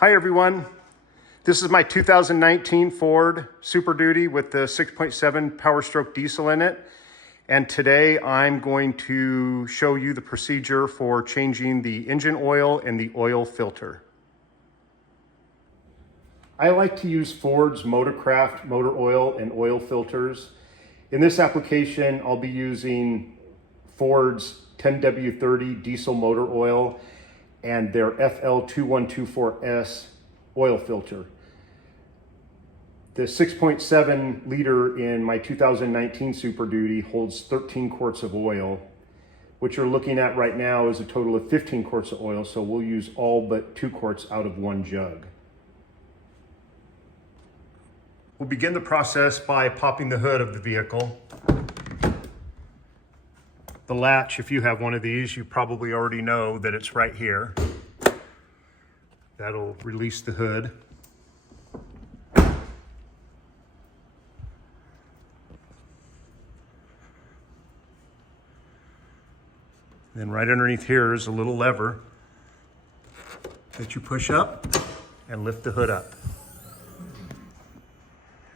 Hi everyone. This is my 2019 Ford Super Duty with the 6.7 Power Stroke diesel in it. And today I'm going to show you the procedure for changing the engine oil and the oil filter. I like to use Ford's Motorcraft motor oil and oil filters. In this application, I'll be using Ford's 10W30 diesel motor oil and their FL2124S oil filter. The 6.7 liter in my 2019 Super Duty holds 13 quarts of oil. What you're looking at right now is a total of 15 quarts of oil, so we'll use all but 2 quarts out of one jug. We'll begin the process by popping the hood of the vehicle. The latch, if you have one of these, you probably already know that it's right here. That'll release the hood. Then right underneath here is a little lever that you push up and lift the hood up.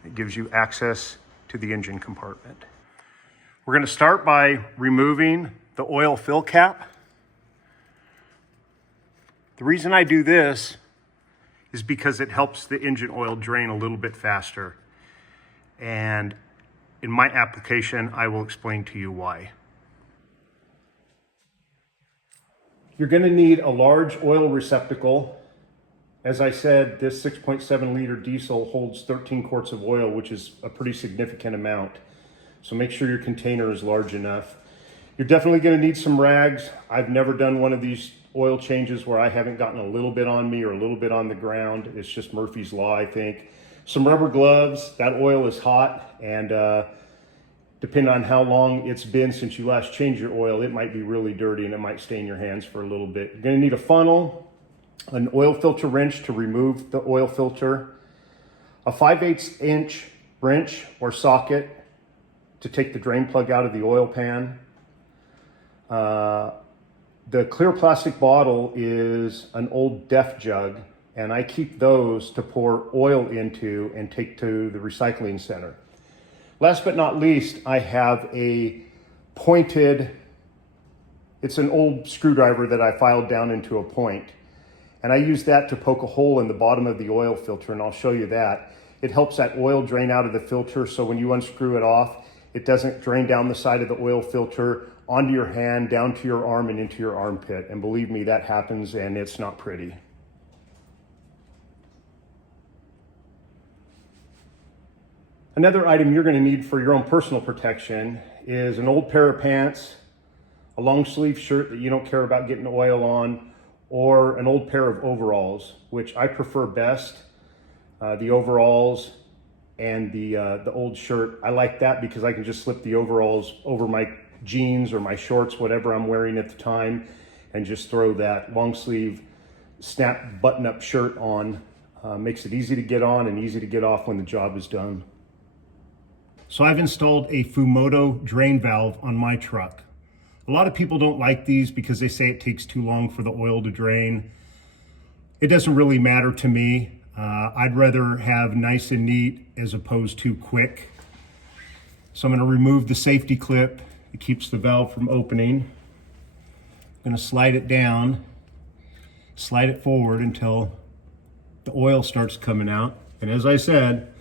It gives you access to the engine compartment. We're going to start by removing the oil fill cap. The reason I do this is because it helps the engine oil drain a little bit faster. And in my application, I will explain to you why. You're going to need a large oil receptacle. As I said, this 6.7 liter diesel holds 13 quarts of oil, which is a pretty significant amount. So make sure your container is large enough. You're definitely going to need some rags. I've never done one of these oil changes where I haven't gotten a little bit on me or a little bit on the ground. It's just Murphy's Law, I think. Some rubber gloves. That oil is hot, and depending on how long it's been since you last changed your oil, it might be really dirty and it might stain your hands for a little bit. You're going to need a funnel, an oil filter wrench to remove the oil filter, a 5/8 inch wrench or socket to take the drain plug out of the oil pan. The clear plastic bottle is an old Def jug, and I keep those to pour oil into and take to the recycling center. Last but not least, I have a pointed, it's an old screwdriver that I filed down into a point. And I use that to poke a hole in the bottom of the oil filter, and I'll show you that. It helps that oil drain out of the filter, so when you unscrew it off, it doesn't drain down the side of the oil filter onto your hand, down to your arm, and into your armpit. And believe me, that happens, and it's not pretty. Another item you're going to need for your own personal protection is an old pair of pants, a long sleeve shirt that you don't care about getting oil on, or an old pair of overalls, which I prefer best. The overalls and the old shirt. I like that because I can just slip the overalls over my jeans or my shorts, whatever I'm wearing at the time, and just throw that long sleeve snap button up shirt on. Makes it easy to get on and easy to get off when the job is done. So I've installed a Fumoto drain valve on my truck. A lot of people don't like these because they say it takes too long for the oil to drain. It doesn't really matter to me. I'd rather have nice and neat as opposed to quick. So I'm going to remove the safety clip. It keeps the valve from opening. I'm going to slide it down, slide it forward until the oil starts coming out. And as I said,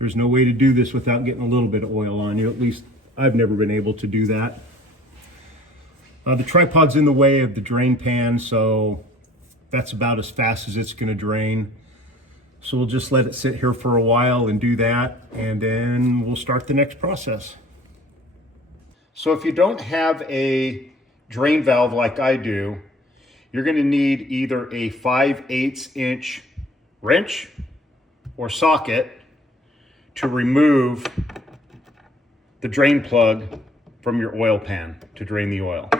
there's no way to do this without getting a little bit of oil on you. At least I've never been able to do that. The tripod's in the way of the drain pan, so that's about as fast as it's going to drain. So we'll just let it sit here for a while and do that, and then we'll start the next process. So if you don't have a drain valve like I do, you're going to need either a 5/8 inch wrench or socket to remove the drain plug from your oil pan to drain the oil.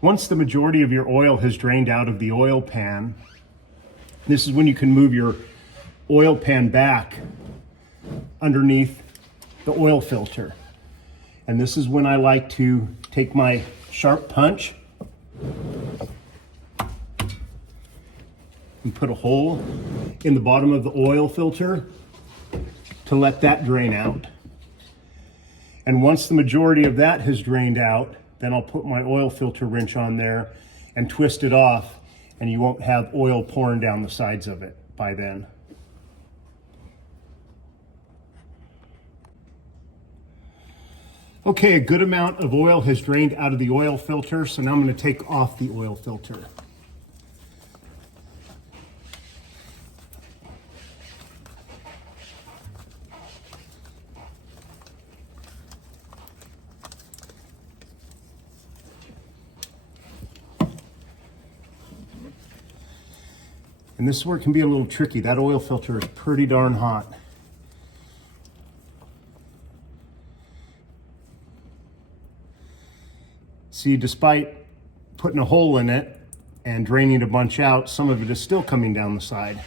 Once the majority of your oil has drained out of the oil pan, this is when you can move your oil pan back underneath the oil filter. And this is when I like to take my sharp punch and put a hole in the bottom of the oil filter to let that drain out. And once the majority of that has drained out, then I'll put my oil filter wrench on there and twist it off, and you won't have oil pouring down the sides of it by then. Okay, a good amount of oil has drained out of the oil filter, so now I'm going to take off the oil filter. And this is where it can be a little tricky. That oil filter is pretty darn hot. See, despite putting a hole in it and draining a bunch out, some of it is still coming down the side.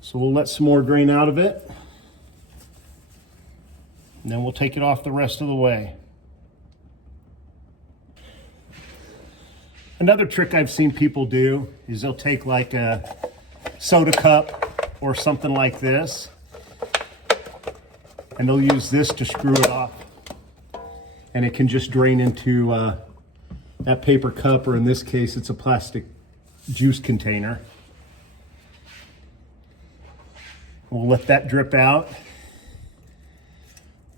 So we'll let some more drain out of it, and then we'll take it off the rest of the way. Another trick I've seen people do is they'll take like a soda cup or something like this, and they'll use this to screw it off. And it can just drain into that paper cup, or in this case, it's a plastic juice container. We'll let that drip out.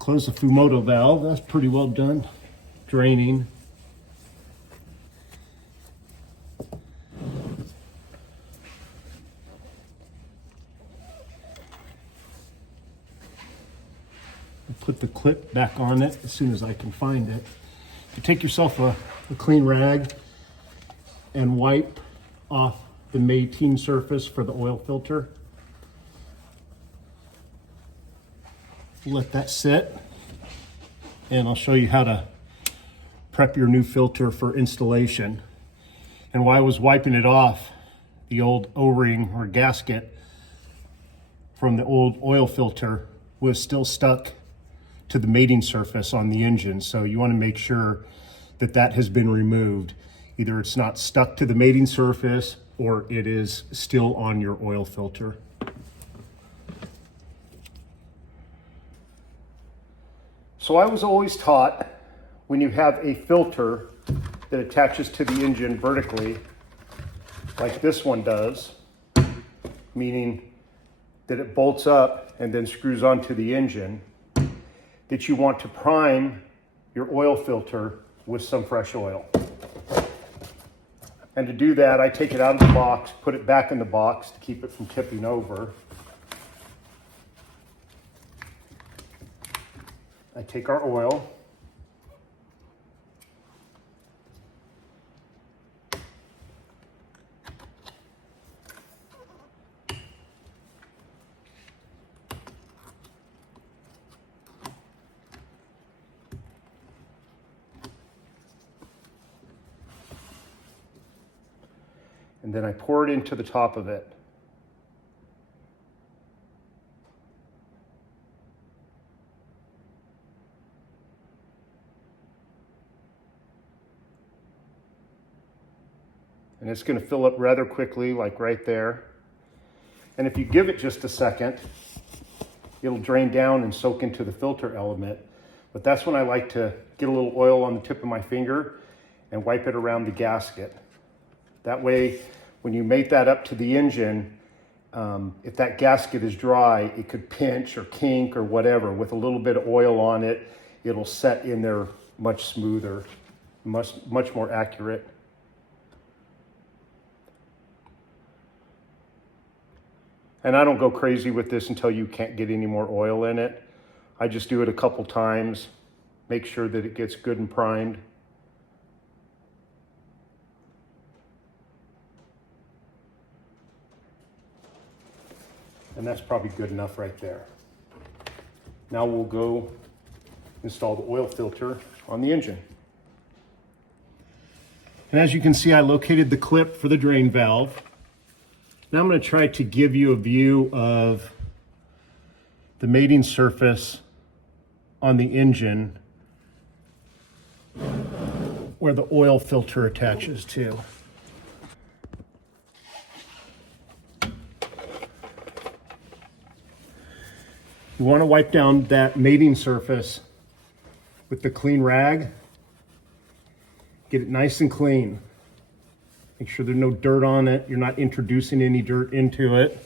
Close the Fumoto valve. That's pretty well done draining. Put the clip back on it as soon as I can find it. You take yourself a clean rag and wipe off the mating surface for the oil filter. Let that sit, and I'll show you how to prep your new filter for installation. And while I was wiping it off, the old O-ring or gasket from the old oil filter was still stuck to the mating surface on the engine. So you want to make sure that that has been removed. Either it's not stuck to the mating surface or it is still on your oil filter. So I was always taught when you have a filter that attaches to the engine vertically, like this one does, meaning that it bolts up and then screws onto the engine, that you want to prime your oil filter with some fresh oil. And to do that, I take it out of the box, put it back in the box to keep it from tipping over. I take our oil, and then I pour it into the top of it. And it's going to fill up rather quickly, like right there. And if you give it just a second, it'll drain down and soak into the filter element. But that's when I like to get a little oil on the tip of my finger and wipe it around the gasket. That way, when you mate that up to the engine, if that gasket is dry, it could pinch or kink or whatever. With a little bit of oil on it, it'll set in there much smoother, much more accurate. And I don't go crazy with this until you can't get any more oil in it. I just do it a couple times, make sure that it gets good and primed. And that's probably good enough right there. Now we'll go install the oil filter on the engine. And as you can see, I located the clip for the drain valve. Now I'm going to try to give you a view of the mating surface on the engine where the oil filter attaches to. You want to wipe down that mating surface with the clean rag. Get it nice and clean. Make sure there's no dirt on it. You're not introducing any dirt into it.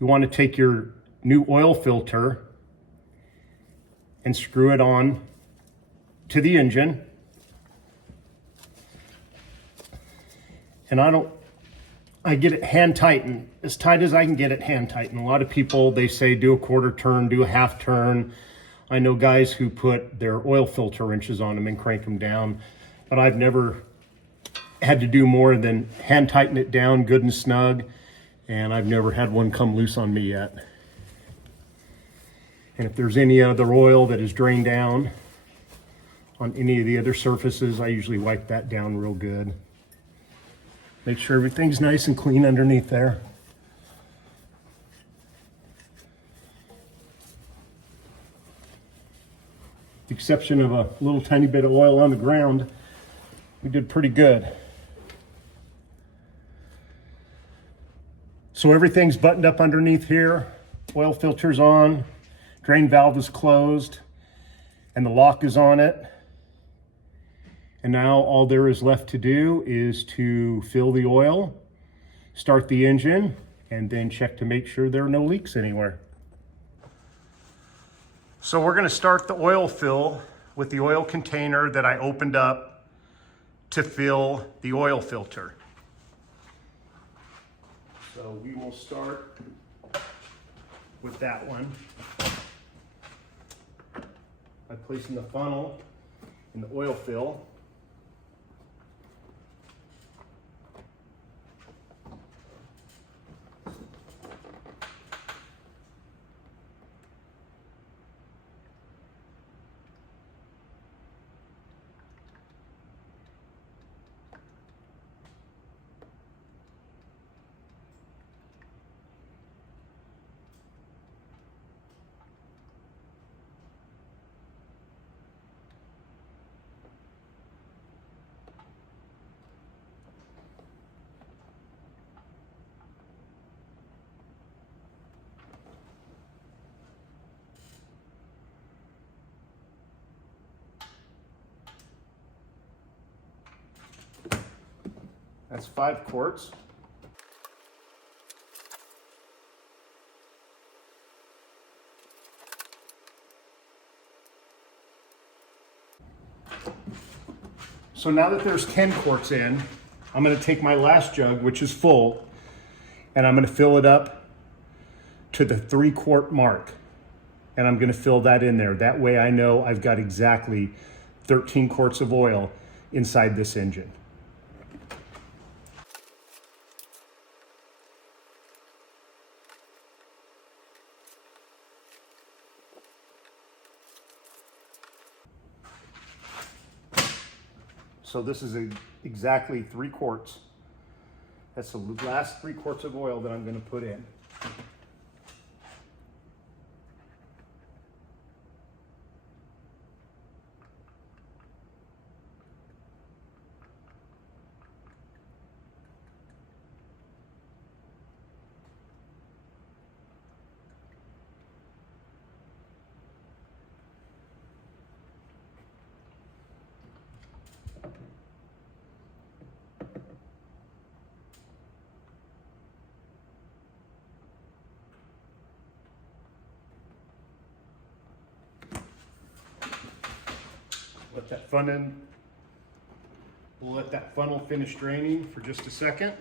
You want to take your new oil filter and screw it on to the engine. And I get it hand tightened, as tight as I can get it hand tightened. A lot of people, they say do a quarter turn, do a half turn. I know guys who put their oil filter wrenches on them and crank them down, but I've never had to do more than hand tighten it down good and snug, and I've never had one come loose on me yet. And if there's any other oil that is drained down on any of the other surfaces, I usually wipe that down real good. Make sure everything's nice and clean underneath there. With the exception of a little tiny bit of oil on the ground, we did pretty good. So everything's buttoned up underneath here. Oil filter's on, drain valve is closed, and the lock is on it. And now all there is left to do is to fill the oil, start the engine, and then check to make sure there are no leaks anywhere. So we're going to start the oil fill with the oil container that I opened up to fill the oil filter. So we will start with that one by placing the funnel in the oil fill. That's 5 quarts. So now that there's 10 quarts in, I'm going to take my last jug, which is full, and I'm going to fill it up to the 3-quart mark. And I'm going to fill that in there. That way I know I've got exactly 13 quarts of oil inside this engine. So this is exactly 3 quarts. That's the last 3 quarts of oil that I'm going to put in. We'll let that funnel finish draining for just a second.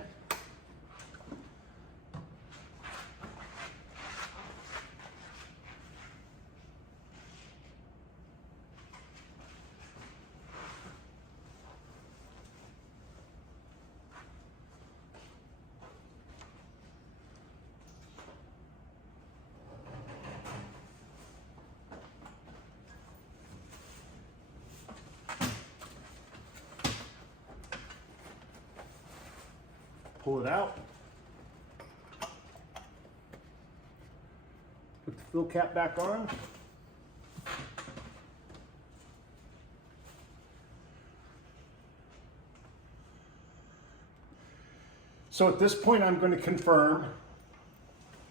Pull it out. Put the fill cap back on. So at this point, I'm going to confirm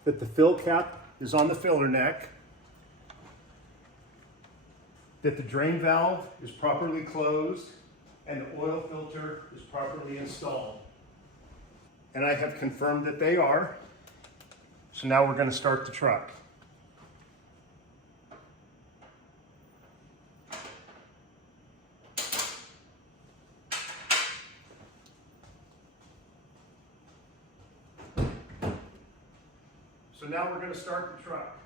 that the fill cap is on the filler neck, that the drain valve is properly closed, and the oil filter is properly installed. And I have confirmed that they are. So now we're going to start the truck. So now we're going to start the truck.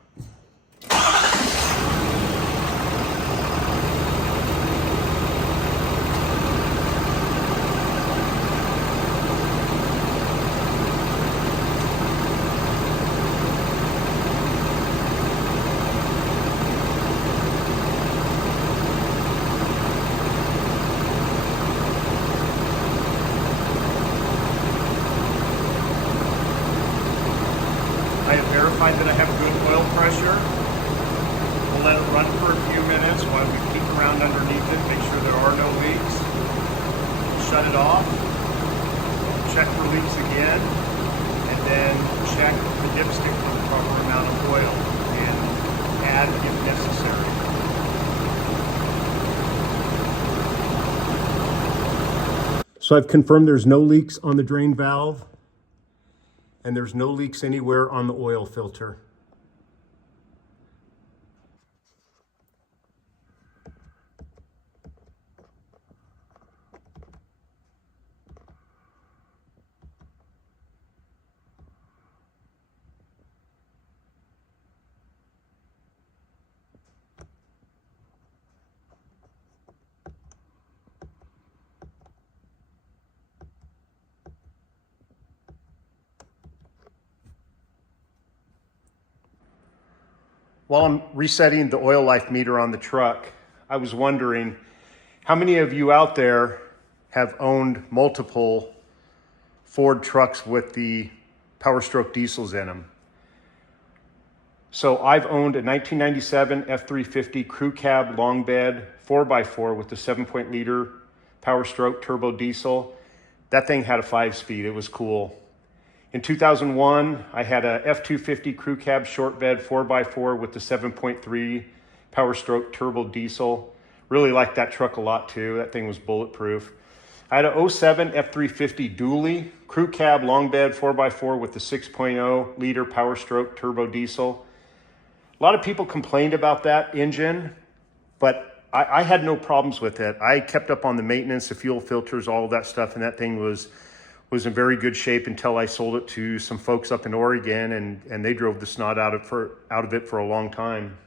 I have verified that I have good oil pressure. We'll let it run for a few minutes while we peek around underneath it, make sure there are no leaks. Shut it off, check for leaks again, and then check the dipstick for the proper amount of oil and add if necessary. So I've confirmed there's no leaks on the drain valve, and there's no leaks anywhere on the oil filter. While I'm resetting the oil life meter on the truck, I was wondering how many of you out there have owned multiple Ford trucks with the Power Stroke diesels in them. So I've owned a 1997 F350 crew cab long bed 4x4 with the 7.0-liter Power Stroke turbo diesel. That thing had a 5-speed, it was cool. In 2001, I had a F250 crew cab short bed 4x4 with the 7.3 Power Stroke turbo diesel. Really liked that truck a lot too. That thing was bulletproof. I had a 07 F350 dually crew cab long bed 4x4 with the 6.0 liter Power Stroke turbo diesel. A lot of people complained about that engine, but I had no problems with it. I kept up on the maintenance, the fuel filters, all of that stuff, and that thing was in very good shape until I sold it to some folks up in Oregon, and they drove the snot out of it for a long time.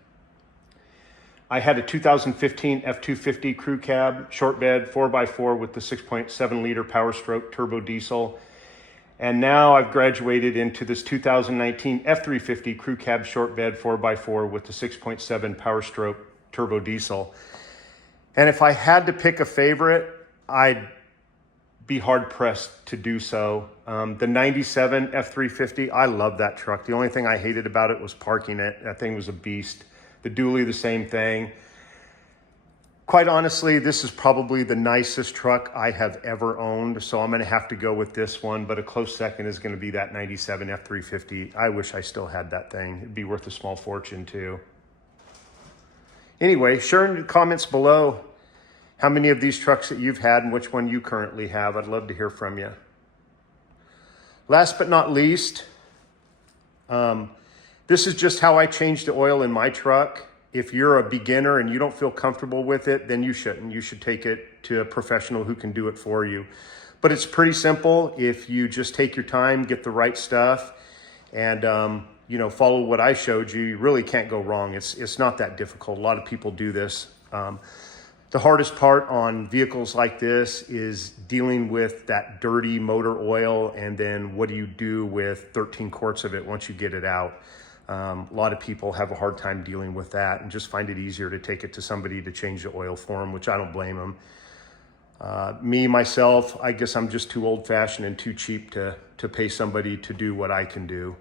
I had a 2015 F250 crew cab short bed 4x4 with the 6.7 liter Power Stroke turbo diesel. And now I've graduated into this 2019 F350 crew cab short bed 4x4 with the 6.7 Power Stroke turbo diesel. And if I had to pick a favorite, I'd be hard pressed to do so. The 97 F350, I love that truck. The only thing I hated about it was parking it. That thing was a beast. The dually, the same thing. Quite honestly, this is probably the nicest truck I have ever owned, so I'm gonna have to go with this one, but a close second is gonna be that 97 F350. I wish I still had that thing. It'd be worth a small fortune too. Anyway, share in the comments below how many of these trucks that you've had and which one you currently have. I'd love to hear from you. Last but not least, this is just how I change the oil in my truck. If you're a beginner and you don't feel comfortable with it, then you shouldn't. You should take it to a professional who can do it for you. But it's pretty simple if you just take your time, get the right stuff, and follow what I showed you. You really can't go wrong. It's not that difficult. A lot of people do this. The hardest part on vehicles like this is dealing with that dirty motor oil, and then what do you do with 13 quarts of it once you get it out? A lot of people have a hard time dealing with that and just find it easier to take it to somebody to change the oil for them, which I don't blame them. Myself, I guess I'm just too old-fashioned and too cheap to pay somebody to do what I can do.